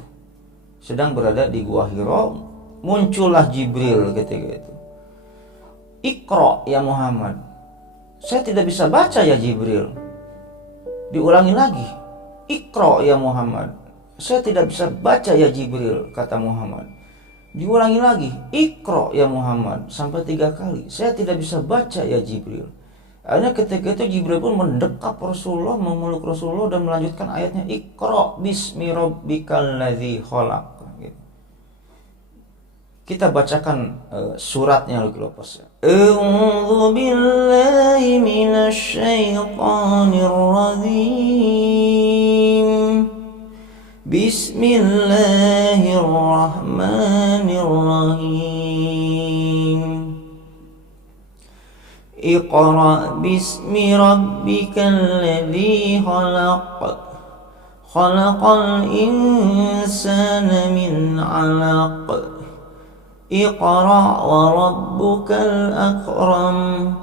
Muncullah Jibril ketika itu. Iqra ya Muhammad. Saya tidak bisa baca ya Jibril. Diulangi lagi. Iqra ya Muhammad. Saya tidak bisa baca ya Jibril, kata Muhammad. Diulangi lagi. Iqra ya Muhammad, sampai 3 kali. Saya tidak bisa baca ya Jibril. Akhirnya ketika itu Jibril pun mendekap Rasulullah, memeluk Rasulullah dan melanjutkan ayatnya, Iqra bismi rabbikal ladzi khalaq. Kita bacakan suratnya lagi lepas. A'udzu billahi minasy syaithanir rajim. Bismillahirrahmanirrahim. Iqra bismi rabbikal ladzi khalaq. Khalaqal insana min 'alaq. Iqra wa rabbukal akram.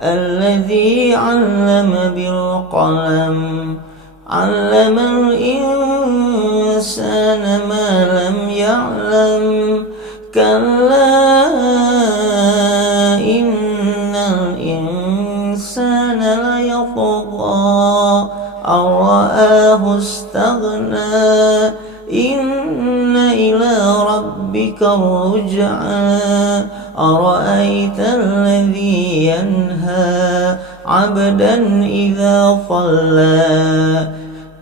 Alladzi 'allama bil qalam. 'Allamal insana ma lam ya'lam. Kalla innal insana la yatgha aw ra'ahu istaghna. Inna ila rabbika ruj'a. Ara'aita alladhi yanha 'abdan idza shalla.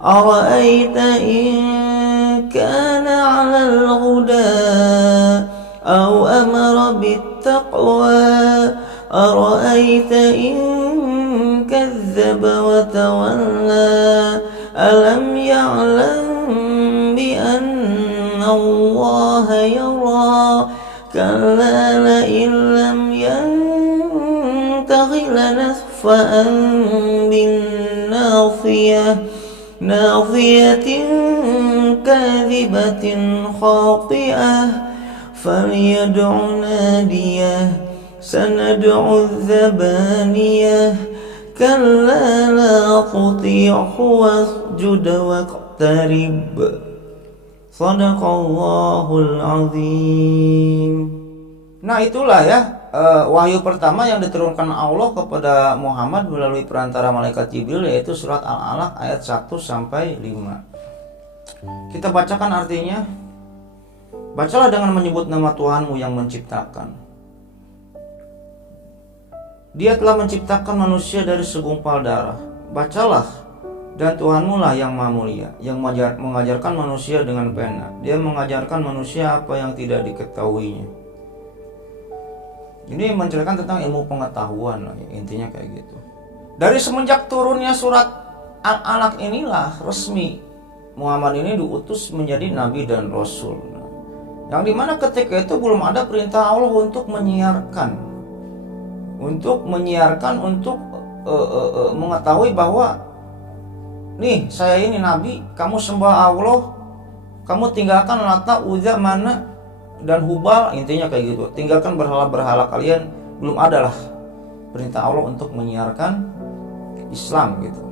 Ara'aita in kana 'alal huda aw amara bittaqwa. Ara'aita in kadzdzaba wa tawalla. Alam ya'lam bi anna Allaha yara. Kalla la in lam yantahi lanasfa'an bin nasiyah. Naziyatin kadhibatin khati'ah. Falyad'u nadiyah. Sanad'u dzabaniyah. Kalla la tuti'hu wasjud waqtarib. Shadaqallahul azim. Nah itulah ya wahyu pertama yang diturunkan Allah kepada Muhammad melalui perantara malaikat Jibril, yaitu surat Al-Alaq ayat 1 sampai 5. Kita bacakan artinya. Bacalah dengan menyebut nama Tuhanmu yang menciptakan. Dia telah menciptakan manusia dari segumpal darah. Bacalah. Dan Tuhanmu lah yang maha mulia, yang mengajarkan manusia dengan pena. Dia mengajarkan manusia apa yang tidak diketahuinya. Ini menceritakan tentang ilmu pengetahuan lah, ya, intinya kayak gitu. Dari semenjak turunnya surat Al-Alaq inilah resmi Muhammad ini diutus menjadi nabi dan rasul. Yang dimana ketika itu belum ada perintah Allah untuk menyiarkan, untuk mengetahui bahwa nih saya ini nabi, kamu sembah Allah, kamu tinggalkan Lata, Uzza, Mana dan Hubal, intinya kayak gitu. Tinggalkan berhala-berhala kalian. Belum adalah perintah Allah untuk menyiarkan Islam gitu.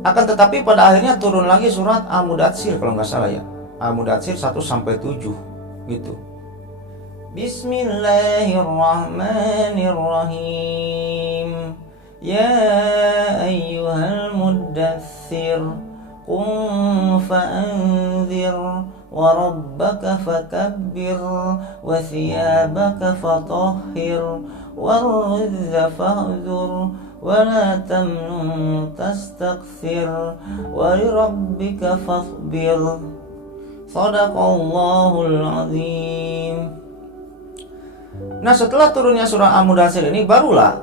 Akan tetapi pada akhirnya turun lagi surat Al-Mudatsir kalau nggak salah ya. Al-Mudatsir 1 sampai 7 gitu. Bismillahirrahmanirrahim. Ya ayyuhal muddatsir qum fa'anzir wa rabbaka fakabbir wa thiyabaka fatahhir warruzza fahzur wa la tamnun tastakthir wa lirabbika fasbir. Shadaqallahul azim. Nah setelah turunnya surah Al-Mudatsir ini barulah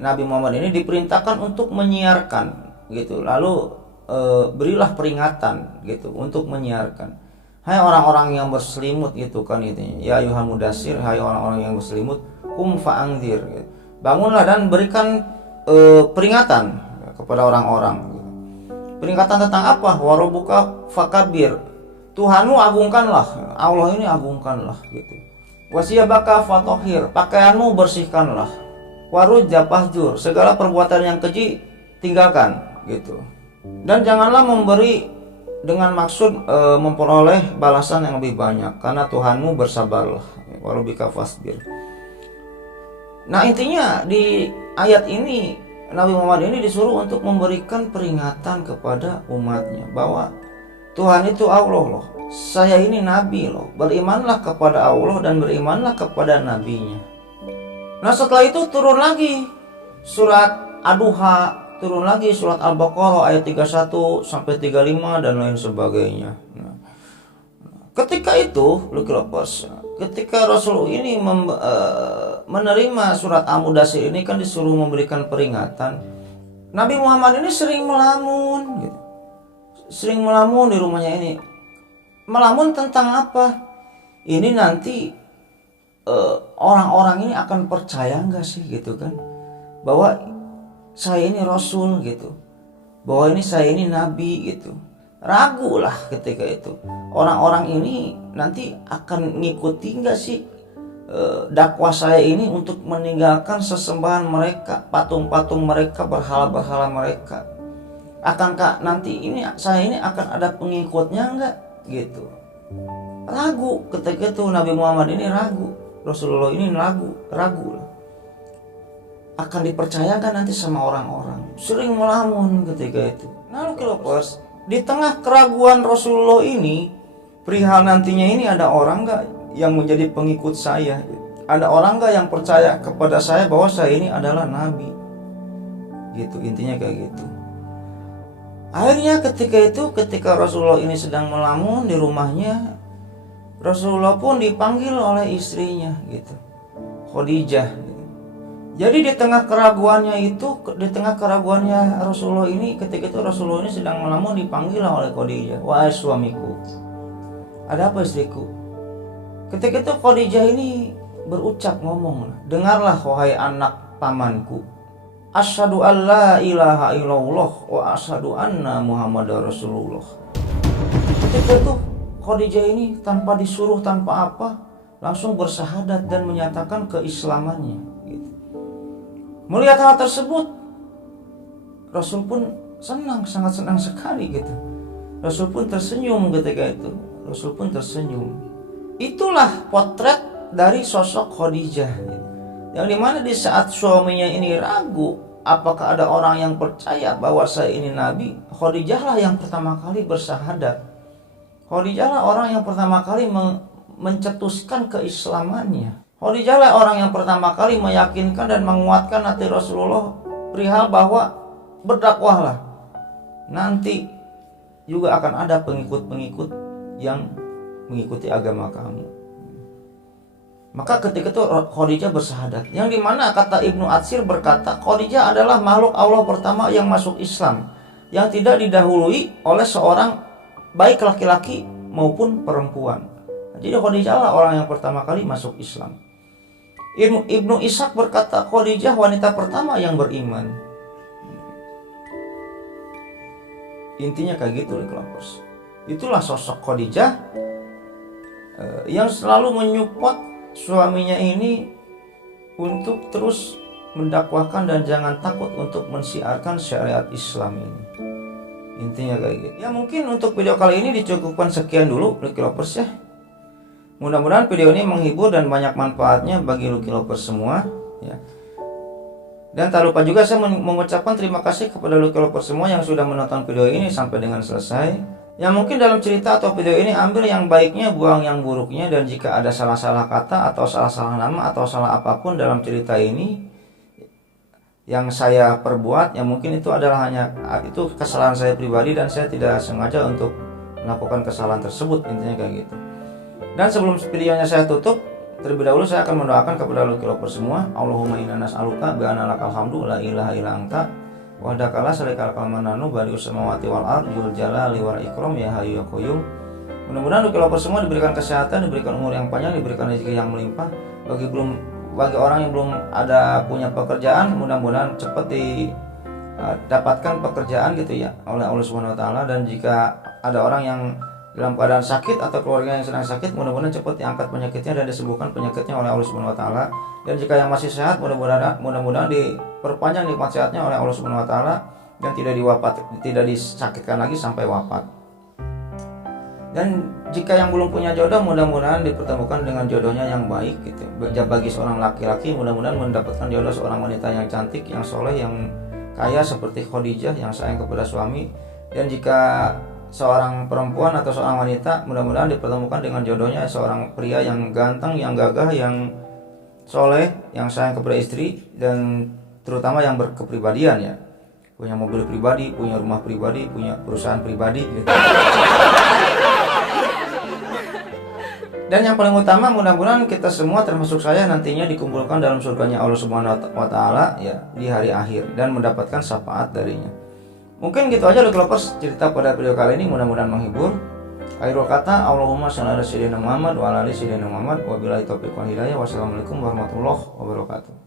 Nabi Muhammad ini diperintahkan untuk menyiarkan gitu. Lalu berilah peringatan gitu untuk menyiarkan. Hai orang-orang yang berselimut gitu kan itu. Ya ayyuhal mudatsir, hai orang-orang yang berselimut, qum fa'anzir gitu. Bangunlah dan berikan peringatan kepada orang-orang gitu. Peringatan tentang apa? Wa rabbuka fakabbir. Tuhanmu agungkanlah. Allah ini agungkanlah gitu. Wasiyabaka fatahhir. Pakaianmu bersihkanlah. Warujja fahjur, segala perbuatan yang keji tinggalkan gitu. Dan janganlah memberi dengan maksud memperoleh balasan yang lebih banyak, karena Tuhanmu bersabarlah. Warabbika fasbir. Nah intinya di ayat ini Nabi Muhammad ini disuruh untuk memberikan peringatan kepada umatnya bahwa Tuhan itu Allah loh. Saya ini nabi loh. Berimanlah kepada Allah dan berimanlah kepada nabinya. Nah setelah itu turun lagi surat Ad-Duha, turun lagi surat Al-Baqarah ayat 31 sampai 35 dan lain sebagainya. Nah, ketika itu ketika Rasul ini menerima surat Al-Mudaththir ini kan disuruh memberikan peringatan. Nabi Muhammad ini sering melamun gitu. Sering melamun di rumahnya ini. Melamun tentang apa? Ini nanti orang-orang ini akan percaya nggak sih gitu kan? Bahwa saya ini Rasul gitu. Bahwa ini saya ini Nabi gitu. Ragu lah ketika itu. Orang-orang ini nanti akan ngikuti nggak sih dakwah saya ini untuk meninggalkan sesembahan mereka, patung-patung mereka, berhala-berhala mereka. Akankah nanti ini saya ini akan ada pengikutnya enggak gitu. Ragu ketika itu Nabi Muhammad ini ragu. Rasulullah ini ragu lah. Akan dipercayakan nanti sama orang-orang. Sering melamun ketika itu. Nah, Lokilopers, di tengah keraguan Rasulullah ini, perihal nantinya ini ada orang enggak yang menjadi pengikut saya? Ada orang enggak yang percaya kepada saya bahwa saya ini adalah Nabi? Gitu, intinya kayak gitu. Akhirnya ketika Rasulullah ini sedang melamun di rumahnya, Rasulullah pun dipanggil oleh istrinya gitu, Khadijah gitu. Jadi di tengah keraguannya Rasulullah ini, ketika itu Rasulullah ini sedang melamun dipanggil oleh Khadijah, wahai suamiku, ada apa istriku? Ketika itu Khadijah ini berucap ngomong, dengarlah wahai anak pamanku, asyhadu an la ilaha illallah wa asyhadu anna Muhammadar Rasulullah. Ketika itu Khadijah ini tanpa disuruh, tanpa apa, langsung bersyahadat dan menyatakan keislamannya gitu. Melihat hal tersebut, Rasul pun senang, sangat senang sekali gitu. Rasul pun tersenyum ketika itu. Rasul pun tersenyum. Itulah potret dari sosok Khadijah gitu. Yang dimana di saat suaminya ini ragu apakah ada orang yang percaya bahwa saya ini Nabi, Khadijah lah yang pertama kali bersyahadat. Khadijah lah orang yang pertama kali mencetuskan keislamannya. Khadijah lah orang yang pertama kali meyakinkan dan menguatkan hati Rasulullah perihal bahwa berdakwahlah, nanti juga akan ada pengikut-pengikut yang mengikuti agama kamu. Maka ketika itu Khadijah bersyahadat, yang dimana kata Ibnu Atsir berkata Khadijah adalah makhluk Allah pertama yang masuk Islam, yang tidak didahului oleh seorang baik laki-laki maupun perempuan. Jadi Khadijah lah orang yang pertama kali masuk Islam. Ibnu Ishaq berkata Khadijah wanita pertama yang beriman. Intinya kayak gitu, Lokilopers. Itulah sosok Khadijah yang selalu menyupport suaminya ini untuk terus mendakwahkan dan jangan takut untuk mensiarkan syariat Islam ini. Intinya kayak gitu. Ya mungkin untuk video kali ini dicukupkan sekian dulu, Lokilopers ya. Mudah-mudahan video ini menghibur dan banyak manfaatnya bagi Lokilopers semua ya. Dan tak lupa juga saya mengucapkan terima kasih kepada Lokilopers semua yang sudah menonton video ini sampai dengan selesai. Ya mungkin dalam cerita atau video ini ambil yang baiknya, buang yang buruknya, dan jika ada salah-salah kata atau salah-salah nama atau salah apapun dalam cerita ini yang saya perbuat, ya mungkin itu adalah hanya itu kesalahan saya pribadi dan saya tidak sengaja untuk melakukan kesalahan tersebut, intinya kayak gitu. Dan sebelum videonya saya tutup, terlebih dahulu saya akan mendoakan kepada Lokilopers semua. Allahumma inna nas'aluka bi anna lakal hamdu la ilaha illa anta wahdakala salikal kalmananu badius samawati wal ardh dzul jalali wal ikram ya hayyu ya qayyum. Mudah-mudahan Lokilopers semua diberikan kesehatan, diberikan umur yang panjang, diberikan rezeki yang melimpah. Bagi orang yang belum ada punya pekerjaan, mudah-mudahan cepat didapatkan pekerjaan gitu ya oleh Allah Subhanahu wa taala. Dan jika ada orang yang dalam keadaan sakit atau keluarga yang sedang sakit, mudah-mudahan cepat diangkat penyakitnya dan disembuhkan penyakitnya oleh Allah Subhanahu wa taala. Dan jika yang masih sehat, mudah-mudahan diperpanjang nikmat sehatnya oleh Allah Subhanahu wa taala dan tidak disakitkan lagi sampai wafat. Dan jika yang belum punya jodoh, mudah-mudahan dipertemukan dengan jodohnya yang baik gitu. Bagi seorang laki-laki, mudah-mudahan mendapatkan jodoh seorang wanita yang cantik, yang soleh, yang kaya seperti Khadijah yang sayang kepada suami. Dan jika seorang perempuan atau seorang wanita, mudah-mudahan dipertemukan dengan jodohnya seorang pria yang ganteng, yang gagah, yang soleh, yang sayang kepada istri, dan terutama yang berkepribadian ya, punya mobil pribadi, punya rumah pribadi, punya perusahaan pribadi gitu. Dan yang paling utama, mudah-mudahan kita semua termasuk saya nantinya dikumpulkan dalam surganya Allah Subhanahu wa taala ya di hari akhir dan mendapatkan syafaat darinya. Mungkin gitu aja Lovers cerita pada video kali ini, mudah-mudahan menghibur. Akhirul kata, Allahumma shalli ala sayyidina Muhammad wa ala ali sayyidina Muhammad wa billahi taufiq wal hidayah. Wassalamualaikum warahmatullahi wabarakatuh.